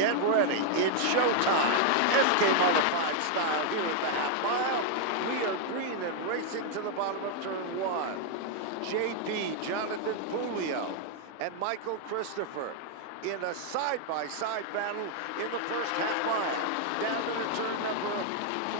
Get ready, it's showtime. SK Modified style here at the half mile. We are green and racing to the bottom of turn one. JP, Jonathan Pulio, and Michael Christopher in a side-by-side battle in the first half mile. Down to the turn number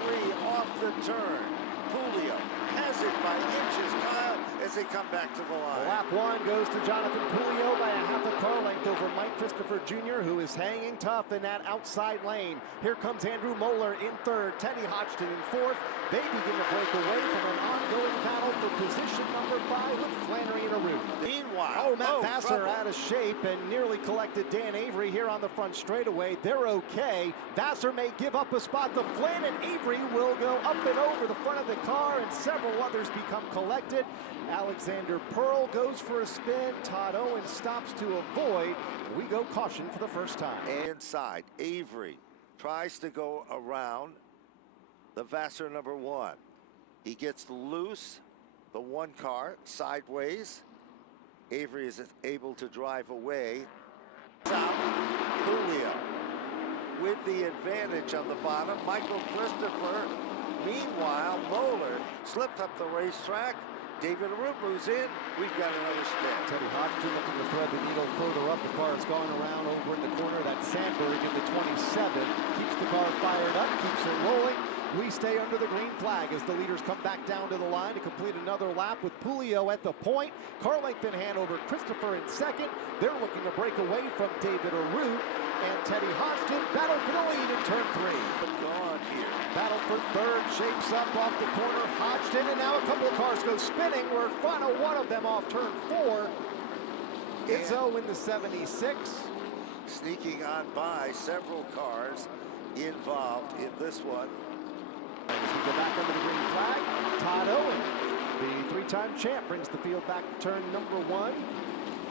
3, off the turn. Pulio has it by inches, Kyle, as they come back to the line. Lap 1 goes to Jonathan Pulio by a half a car length over Mike Christopher Jr., who is hanging tough in that outside lane. Here comes Andrew Moeller in third, Teddy Hodgson in fourth. They begin to break away from an ongoing battle for position number 5 with Flannery and Arute. Meanwhile, Matt Vassar out of shape and nearly collected Dan Avery here on the front straightaway. They're okay. Vassar may give up a spot. The Flynn and Avery will go up and over the front of the car, and several others become collected. Alexander Pearl goes for a spin. Todd Owen stops to avoid. We go caution for the first time. Inside, Avery tries to go around the Vassar number 1. He gets loose, the 1 car sideways. Avery is able to drive away. Out, Julio with the advantage on the bottom. Michael Christopher. Meanwhile, Moeller slipped up the racetrack. David Arute moves in. We've got another spin. Teddy Hodgson looking to thread the needle further up. The car is going around over in the corner. That's Sandberg in the 27. Keeps the car fired up, keeps it rolling. We stay under the green flag as the leaders come back down to the line to complete another lap with Pulio at the point. Car length in hand over Christopher in second. They're looking to break away from David Arute. And Teddy Hodgson battle for the lead in turn 3. Gone here. Battle for third, shapes up off the corner. Hodgson, and now a couple of cars go spinning. We're final one of them off turn 4. Izzo in the 76. Sneaking on by several cars involved in this one. As we go back under the green flag, Todd Owen, the 3-time champ, brings the field back to turn number 1.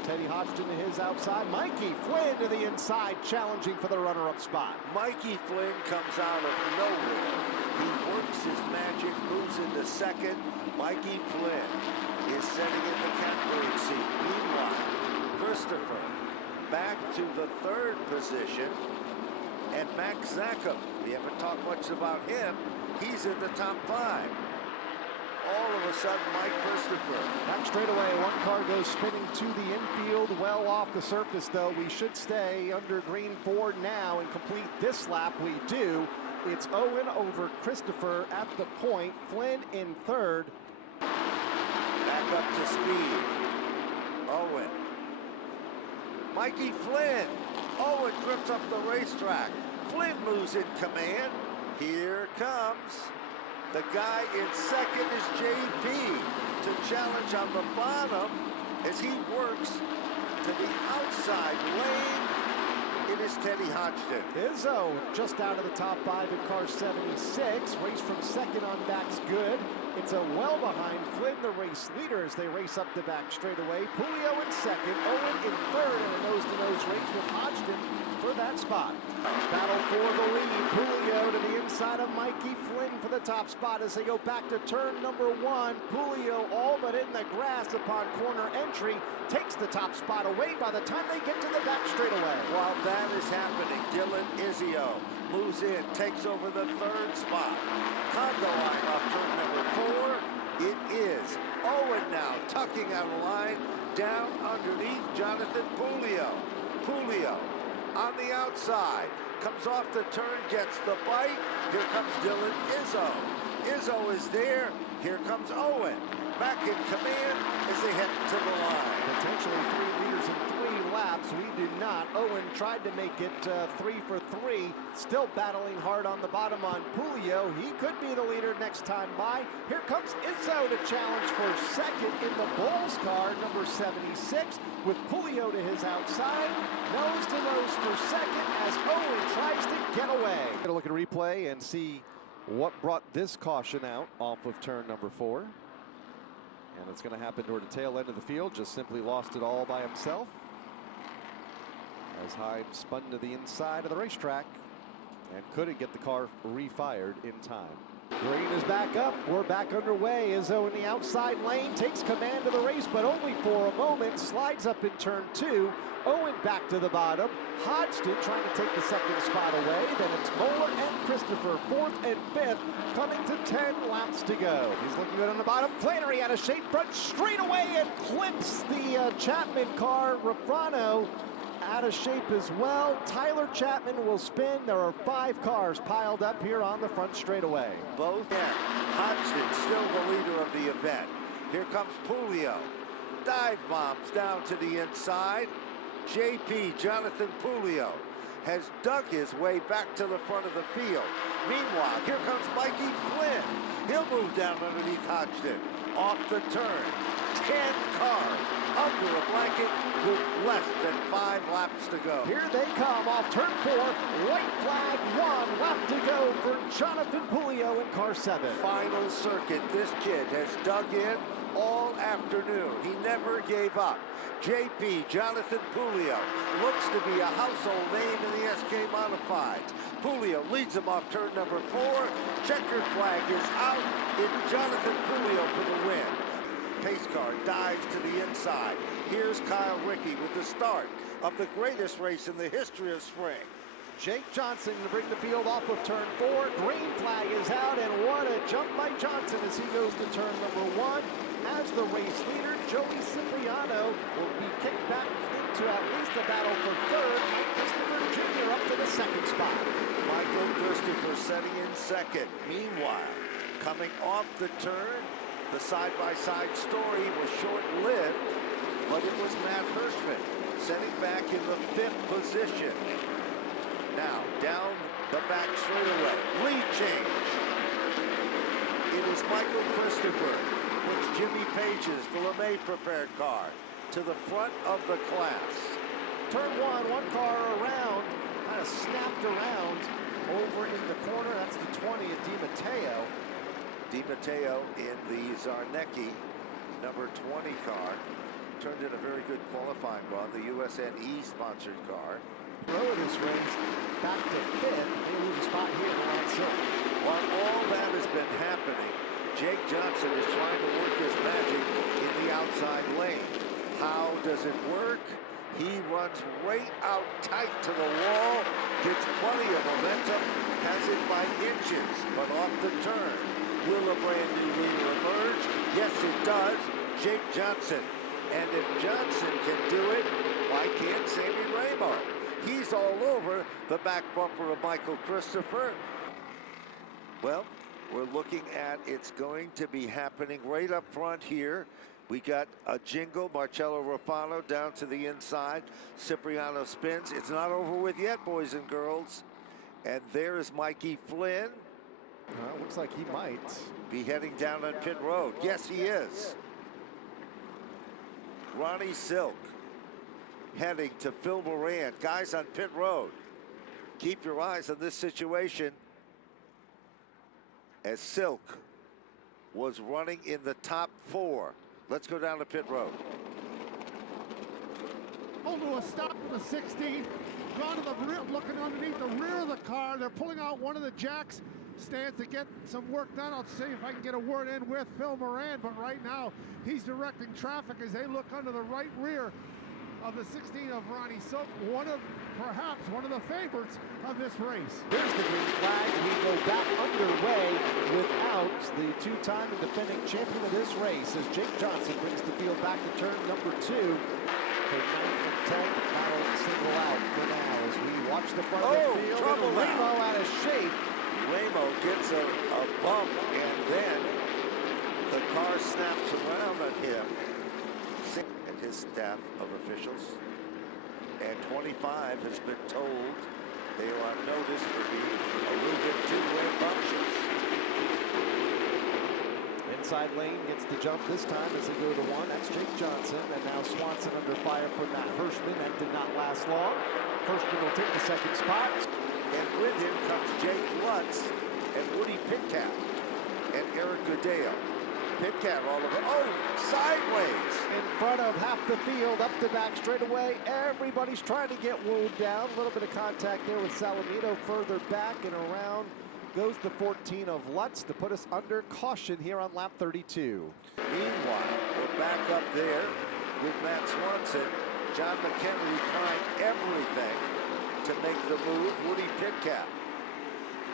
Teddy Hodgson to his outside. Mikey Flynn to the inside, challenging for the runner-up spot. Mikey Flynn comes out of nowhere. He works his magic, moves into second. Mikey Flynn is setting in the catbird seat. Meanwhile, Christopher back to the 3rd position. And Max Zackham, we haven't talked much about him. He's in the top 5. All of a sudden, Mike Christopher. Back straightaway, 1 car goes spinning to the infield, well off the surface, though. We should stay under green 4 now and complete this lap. We do. It's Owen over Christopher at the point. Flynn in 3rd. Back up to speed. Owen. Mikey Flynn. Owen grips up the racetrack. Flynn moves in command. Here comes the guy in second is JP to challenge on the bottom as he works to the outside lane. It is Teddy Hodgson. Izzo just out of the top 5 in car 76. Race from second on back's good. It's a well behind Flynn, the race leader, as they race up the back straightaway. Pulio in second, Owen in 3rd in a nose-to-nose race with Hodgson for that spot. Battle for the lead. Pulio to the inside of Mikey Flynn for the top spot as they go back to turn number 1. Pulio all but in the grass upon corner entry. Takes the top spot away by the time they get to the back straightaway. While that is happening, Dylan Izio moves in, takes over the 3rd spot. Congo line off turn number 4. It is Owen now tucking out a line down underneath Jonathan Pulio. Pulio on the outside, comes off the turn, gets the bite. Here comes Dylan Izzo. Izzo is there. Here comes Owen, back in command as they head to the line. Potentially 3 leaders in 3 laps. We do not. Owen tried to make it 3 for 3. Still battling hard on the bottom on Pulio. He could be the leader next time by. Here comes Izzo to challenge for second in the Bulls car, number 76, with Pulio to his outside. Nose to nose for second as Owen tries to get away. Gonna look at a replay and see what brought this caution out off of turn number 4. And it's going to happen toward the tail end of the field. Just simply lost it all by himself as Hyde spun to the inside of the racetrack and couldn't get the car refired in time. Green is back up. We're back underway. Izzo in the outside lane takes command of the race, but only for a moment. Slides up in turn 2. Owen back to the bottom. Hodgson trying to take the second spot away. Then it's Moeller and Christopher, 4th and 5th, coming to 10 laps to go. He's looking good on the bottom. Flannery out of shape, front straight away and clips the Chapman car. Rafano out of shape as well. Tyler Chapman will spin. There are 5 cars piled up here on the front straightaway. Both end. Hodgson still the leader of the event. Here comes Pulio. Dive bombs down to the inside. JP, Jonathan Pulio, has dug his way back to the front of the field. Meanwhile, here comes Mikey Flynn. He'll move down underneath Hodgson. Off the turn. 10 cars under a blanket with less than 5 laps to go. Here they come off turn 4. White flag, 1 lap to go for Jonathan Pulio in car 7. Final circuit. This kid has dug in all afternoon. He never gave up. JP, Jonathan Pulio, looks to be a household name in the SK Modifieds. Pulio leads him off turn number 4. Checkered flag is out. It's Jonathan Pulio for the win. Pace car dives to the inside. Here's Kyle Rickey with the start of the greatest race in the history of spring. Jake Johnson to bring the field off of turn 4. Green flag is out, and what a jump by Johnson as he goes to turn number 1. As the race leader, Joey Cipriano will be kicked back into at least a battle for 3rd. Christopher Jr. up to the 2nd spot. Michael Christopher setting in 2nd. Meanwhile, coming off the turn, the side-by-side story was short-lived, but it was Matt Hirschman setting back in the 5th position. Now, down the back straightaway. Lead change. It is Michael Christopher. Puts Jimmy Page's LeMay prepared car to the front of the class. Turn 1 car around, kind of snapped around over in the corner. That's the 20 of Di Matteo. Di Matteo in the Zarnecki number 20 car. Turned in a very good qualifying run, the USNE sponsored car. Row of this race back to 5th. They lose a spot here to Ron Silk. While all that has been happening, Jake Johnson is trying to work his magic in the outside lane. How does it work? He runs right out tight to the wall, gets plenty of momentum, has it by inches, but off the turn. Will a brand new leader emerge? Yes, it does. Jake Johnson. And if Johnson can do it, why can't Sammy Ramo? He's all over the back bumper of Michael Christopher. Well, we're looking at it's going to be happening right up front here. We got a jingle. Marcello Rafano down to the inside. Cipriano spins. It's not over with yet, boys and girls. And there is Mikey Flynn. Looks like he might be heading down on pit road. Yes, he is. Ronnie Silk heading to Phil Moran. Guys on pit road, keep your eyes on this situation, as Silk was running in the top 4. Let's go down to pit road. Over a stop for the 16. Gone to the rear, looking underneath the rear of the car. They're pulling out one of the jacks stands to get some work done. I'll see if I can get a word in with Phil Moran, but right now he's directing traffic as they look under the right rear of the 16 of Ronnie Silk, perhaps one of the favorites of this race. Here's the green flag. We go back underway without the 2-time and defending champion of this race as Jake Johnson brings the field back to turn number 2 for 9th and 10th. Battle single out for now as we watch the front of the field. Trouble Ramo out of shape. Ramo gets a bump, and then the car snaps around on him and his staff of officials. And 25 has been told they are on notice for being a little bit too rambunctious. Inside lane gets the jump this time as they go to 1. That's Jake Johnson, and now Swanson under fire for Matt Hirschman. That did not last long. Hirschman will take the 2nd spot. And with him comes Jake Lutz and Woody Pitcat and Eric Goodale. Pitcat all over. Oh, sideways. In front of half the field, up the back straightaway. Everybody's trying to get Wood down. A little bit of contact there with Salamito further back and around goes the 14 of Lutz to put us under caution here on lap 32. Meanwhile, we're back up there with Matt Swanson. John McHenry trying everything to make the move. Woody Pitcat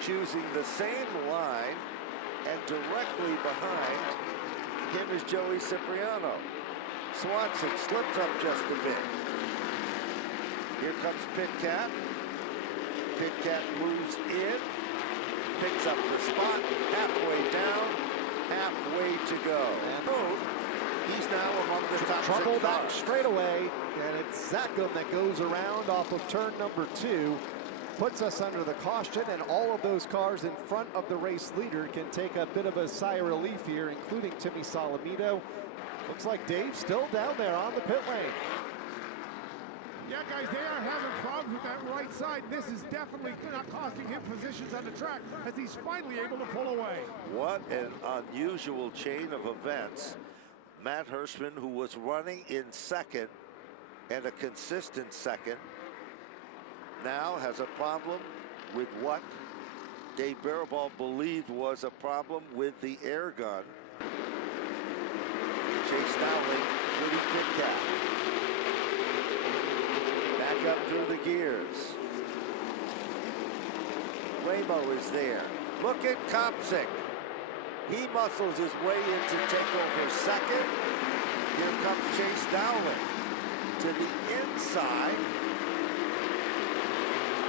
choosing the same line, and directly behind him is Joey Cipriano. Swanson slips up just a bit. Here comes Pitcat. Pitcat moves in, picks up the spot, halfway down, halfway to go. And he's now among the top trouble 6 back cars. straightaway, and it's Zachem that goes around off of turn number 2. Puts us under the caution, and all of those cars in front of the race leader can take a bit of a sigh of relief here, including Timmy Solomito. Looks like Dave's still down there on the pit lane. Yeah, guys, they are having problems with that right side. This is definitely not costing him positions on the track as he's finally able to pull away. What an unusual chain of events. Matt Hirschman, who was running in second and a consistent second, now has a problem with what Dave Barabal believed was a problem with the air gun. Chase Dowling, Woody Pitcat. Back up through the gears. Ramo is there. Look at Kopsik. He muscles his way in to take over second. Here comes Chase Dowling to the inside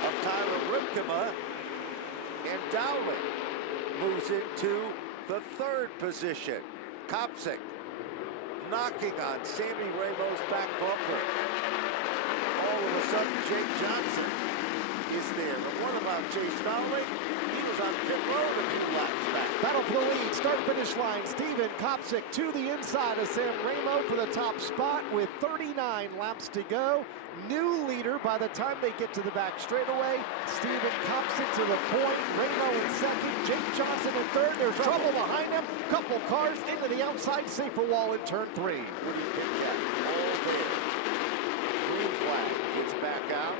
of Tyler Ripkema, and Dowling moves into the 3rd position. Kopsik knocking on Sammy Ramo's back bumper. All of a sudden, Jake Johnson is there. But what about Chase Dowling? He was on pit road a few laps back. Battle for the lead, start-finish line. Steven Kopsik to the inside of Sam Ramo for the top spot with 39 laps to go. New leader by the time they get to the back straightaway. Steven Kopsik to the point. Ramo in second. Jake Johnson in third. There's trouble behind him. Couple cars into the outside safer wall in turn 3. Woody Pitcat all there. Green flag gets back out.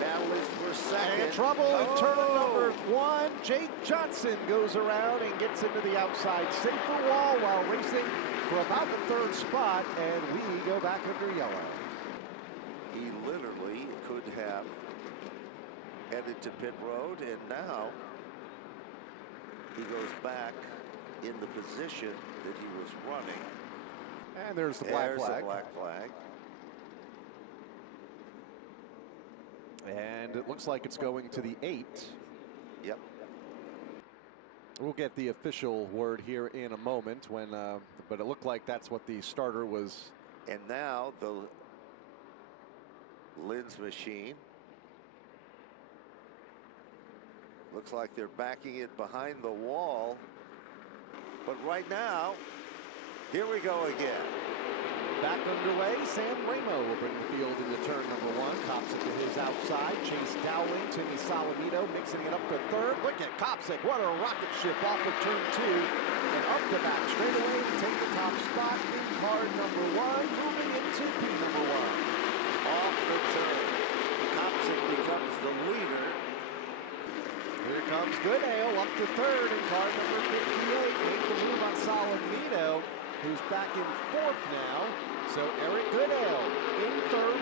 Battle is for second. And trouble in turn number 1. Jake Johnson goes around and gets into the outside safer wall while racing for about the 3rd spot, and we go back under yellow. He literally could have headed to pit road, and now he goes back in the position that he was running. And there's the black flag. There's the black flag. And it looks like it's going to the 8. Yep. We'll get the official word here in a moment, when, but it looked like that's what the starter was. And now the Linz machine. Looks like they're backing it behind the wall. But right now, here we go again. Back underway, Sam Ramo will bring the field into turn number 1. Kopsik to his outside. Chase Dowling, Timmy Solomito mixing it up to 3rd. Look at Kopsik, what a rocket ship off of turn 2. And up the back straightaway to take the top spot in car number 1, moving into P number 1. Off the turn. Kopsik becomes the leader. Here comes Goodale up to 3rd in car number 58. Made the move on Solomito, who's back in 4th now. So Eric Goodale in 3rd,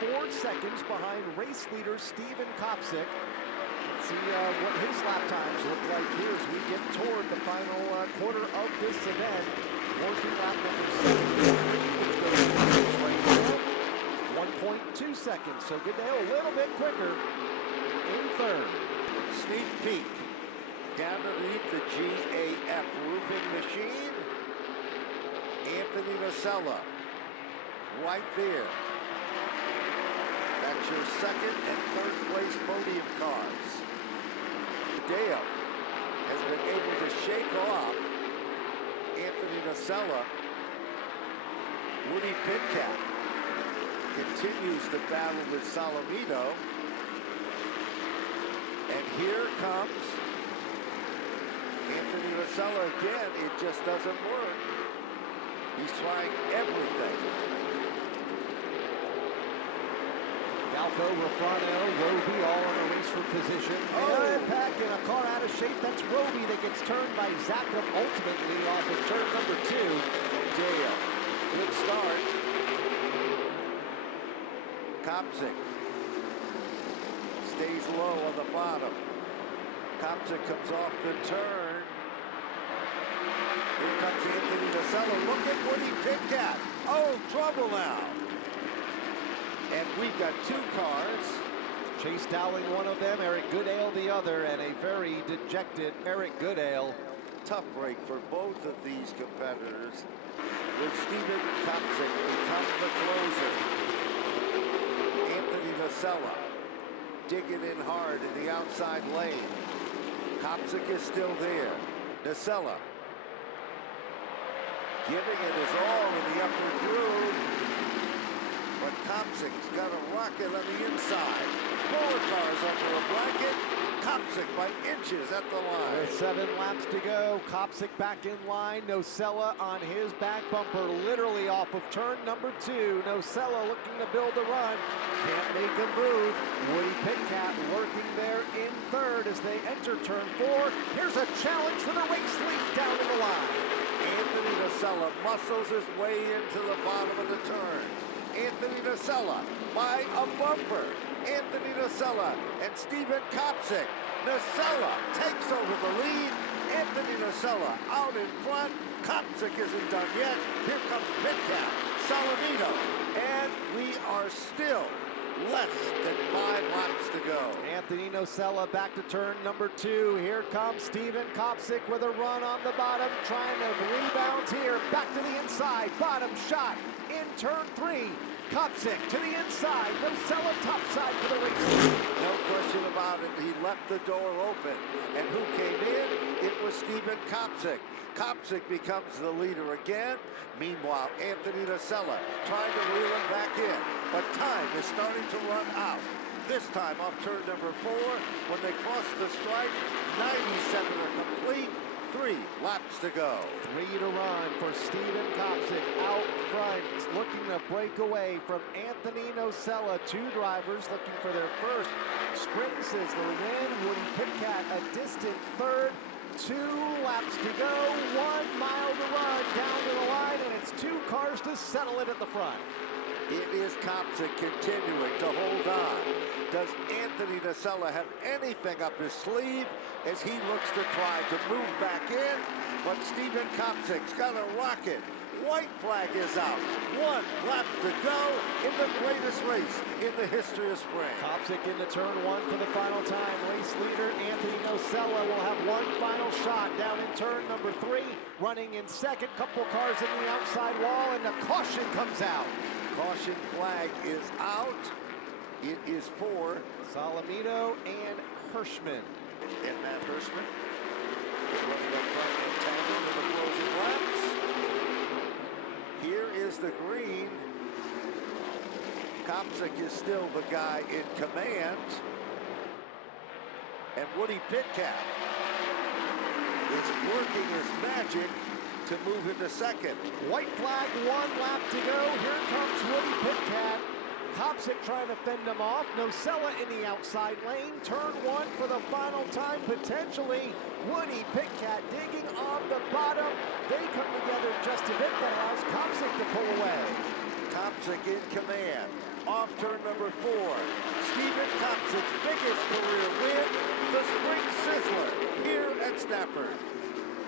1.4 seconds behind race leader Steven Kopsik. Let's see what his lap times look like here as we get toward the final quarter of this event. Working lap number 7. 1.2 seconds. So Goodale a little bit quicker in 3rd. Sneak peek down underneath the GAF roofing machine. Anthony Nocella right there. That's your 2nd and 3rd place podium cars. Dale has been able to shake off Anthony Nocella. Woody Pitcat continues to battle with Solomito. And here comes Anthony Nocella again. It just doesn't work. He's trying everything. Galco, Rafano, Roby all in a race for position. Oh. Back in a car out of shape. That's Roby that gets turned by Zackham ultimately off of turn number 2. Dale, good start. Kopsik stays low on the bottom. Kopsik comes off the turn. Here comes Anthony Nocella. Look at Woody Pitcat. Oh, trouble now. And we've got 2 cars. Chase Dowling one of them, Eric Goodale the other, and a very dejected Eric Goodale. Tough break for both of these competitors. With Stephen Kopsik become the closer. Anthony Nocella digging in hard in the outside lane. Kopsik is still there. Nocella giving it his all in the upper groove. But Kopsik's got a rocket on the inside. 4 cars under a blanket. Kopsik by inches at the line. With 7 laps to go, Kopsik back in line. Nocella on his back bumper, literally off of turn number 2. Nocella looking to build a run. Can't make a move. Woody Pitcat working there in 3rd as they enter turn 4. Here's a challenge for the race lead down to the line. Anthony Nocella muscles his way into the bottom of the turn. Anthony Nocella by a bumper. Anthony Nocella and Stephen Kopsik. Nocella takes over the lead. Anthony Nocella out in front. Kopsik isn't done yet. Here comes Pitcat, Salamito, and we are still less than 5 laps to go. Anthony Nocella back to turn number 2. Here comes Stephen Kopsik with a run on the bottom, trying to rebound here. Back to the inside, bottom shot in turn 3. Kopsik to the inside, Nocella topside for the race. No question about it, he left the door open. And who came in? It was Stephen Kopsik. Kopsik becomes the leader again. Meanwhile, Anthony Nocella trying to reel him back in. But time is starting to run out. This time off turn number 4, when they cross the stripe, 97 are complete. 3 laps to go. 3 to run for Stephen Kopsik out front, looking to break away from Anthony Nocella. 2 drivers looking for their first Sprint Sizzler win. Woody Pitcat a distant 3rd. 2 laps to go, 1 mile to run down to the line, and it's 2 cars to settle it at the front. It is Kopsik continuing to hold on. Does Anthony Nocella have anything up his sleeve as he looks to try to move back in? But Stephen Kopsik's got a rocket. White flag is out. 1 lap to go in the greatest race in the history of spring. Kopsik into turn 1 for the final time. Race leader Anthony Nocella will have 1 final shot down in turn number 3. Running in 2nd, couple cars in the outside wall, and the caution comes out. Caution flag is out. It is for Salamito and Hirschman. And Matt Hirschman running up front and tangled in the closing laps. Here is the green. Kopsik is still the guy in command. And Woody Pitcat is working his magic to move into 2nd. White flag, 1 lap to go. Here comes Woody Pitcat. Kopsik trying to fend him off. Nocella in the outside lane. Turn 1 for the final time, potentially. Woody Pitcat digging on the bottom. They come together just a bit. That allows Kopsik to pull away. Kopsik in command. Off turn number 4. Stephen Kopsik's biggest career win, the Spring Sizzler here at Stafford.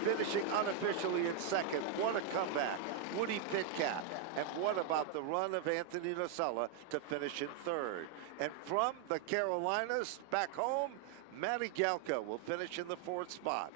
Finishing unofficially in 2nd. What a comeback. Woody Pitcat. And what about the run of Anthony Nocella to finish in 3rd? And from the Carolinas back home, Matty Galco will finish in the 4th spot.